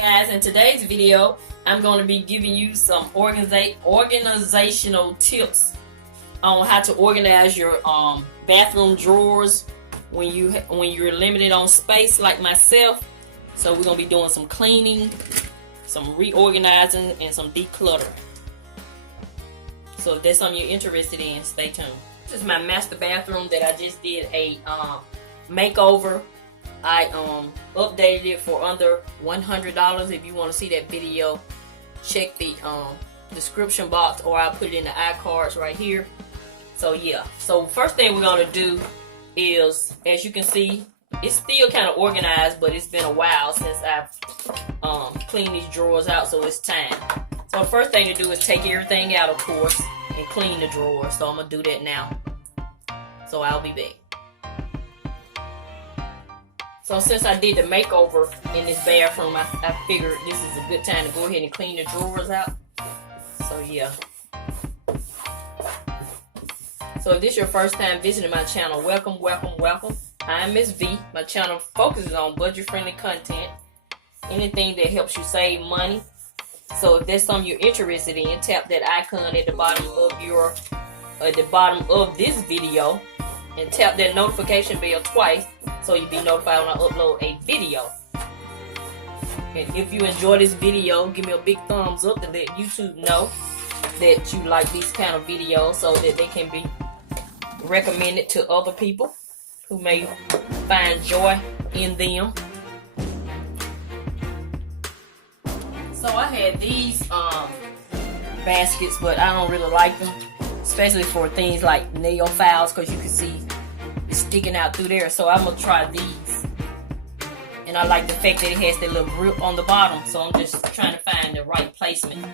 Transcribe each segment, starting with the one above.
Guys, in today's video I'm going to be giving you some organizational tips on how to organize your bathroom drawers when you're limited on space like myself. So we're going to be doing some cleaning, some reorganizing, and some decluttering. So if that's something you're interested in, stay tuned. This is my master bathroom that I just did a makeover. I updated it for under $100. If you want to see that video, check the description box, or I'll put it in the iCards right here. So yeah, so first thing we're going to do is, as you can see, it's still kind of organized, but it's been a while since I've cleaned these drawers out, so it's time. So the first thing to do is take everything out, of course, and clean the drawers. So I'm going to do that now. So I'll be back. So since I did the makeover in this bathroom, I figured this is a good time to go ahead and clean the drawers out. So yeah. So if this is your first time visiting my channel, welcome, welcome, welcome. I'm Mrs Vee. My channel focuses on budget-friendly content, anything that helps you save money. So if there's something you're interested in, tap that icon at the bottom of this video, and tap that notification bell twice so you'll be notified when I upload a video. And if you enjoy this video, give me a big thumbs up to let YouTube know that you like these kind of videos, so that they can be recommended to other people who may find joy in them. So I had these baskets, but I don't really like them, especially for things like nail files, because you can see it's sticking out through there. So I'm gonna try these, and I like the fact that it has that little grip on the bottom. So I'm just trying to find the right placement.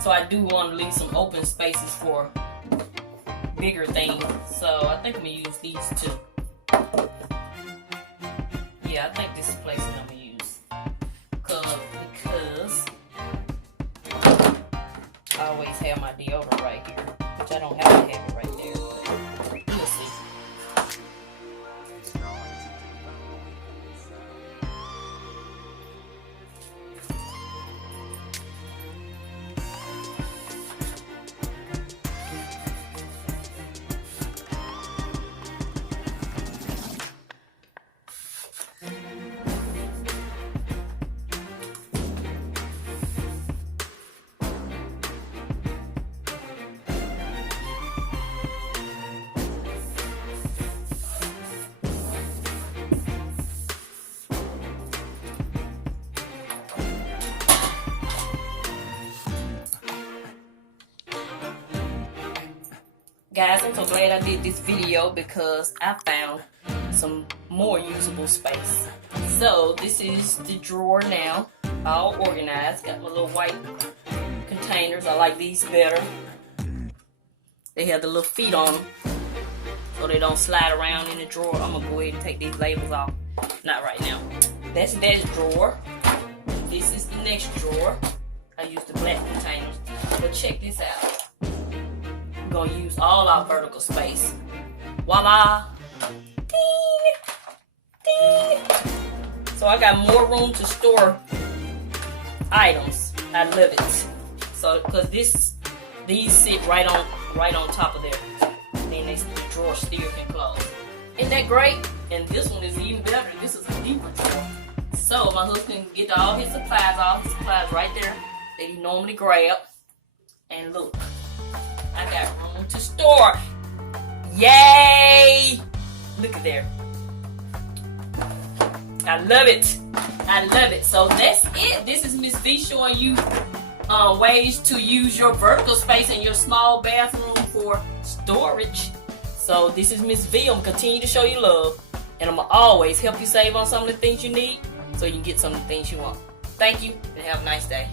So I do want to leave some open spaces for bigger things. So I think I'm gonna use these two. Yeah, I think this is the placement I'm gonna use, because I always have my deodorant right here, which I don't have to have it right there. You'll see. Guys, I'm so glad I did this video because I found some more usable space. So this is the drawer now, all organized. Got my little white containers. I like these better. They have the little feet on them, so they don't slide around in the drawer. I'm gonna go ahead and take these labels off. Not right now. That's that drawer. This is the next drawer. I use the black containers. But check this out. We're gonna use all our vertical space. Voila! Ding! Ding! So I got more room to store items. I love it. So because these sit right on top of there. And then the drawer still can close. Isn't that great? And this one is even better. This is a deeper drawer. So my husband can get all his supplies, right there that he normally grab. And look, I got room to store. Yay! Look at there. I love it. I love it. So that's it. This is Miss Vee showing you ways to use your vertical space in your small bathroom for storage. So this is Miss Vee. I'm going to continue to show you love. And I'm going to always help you save on some of the things you need, so you can get some of the things you want. Thank you, and have a nice day.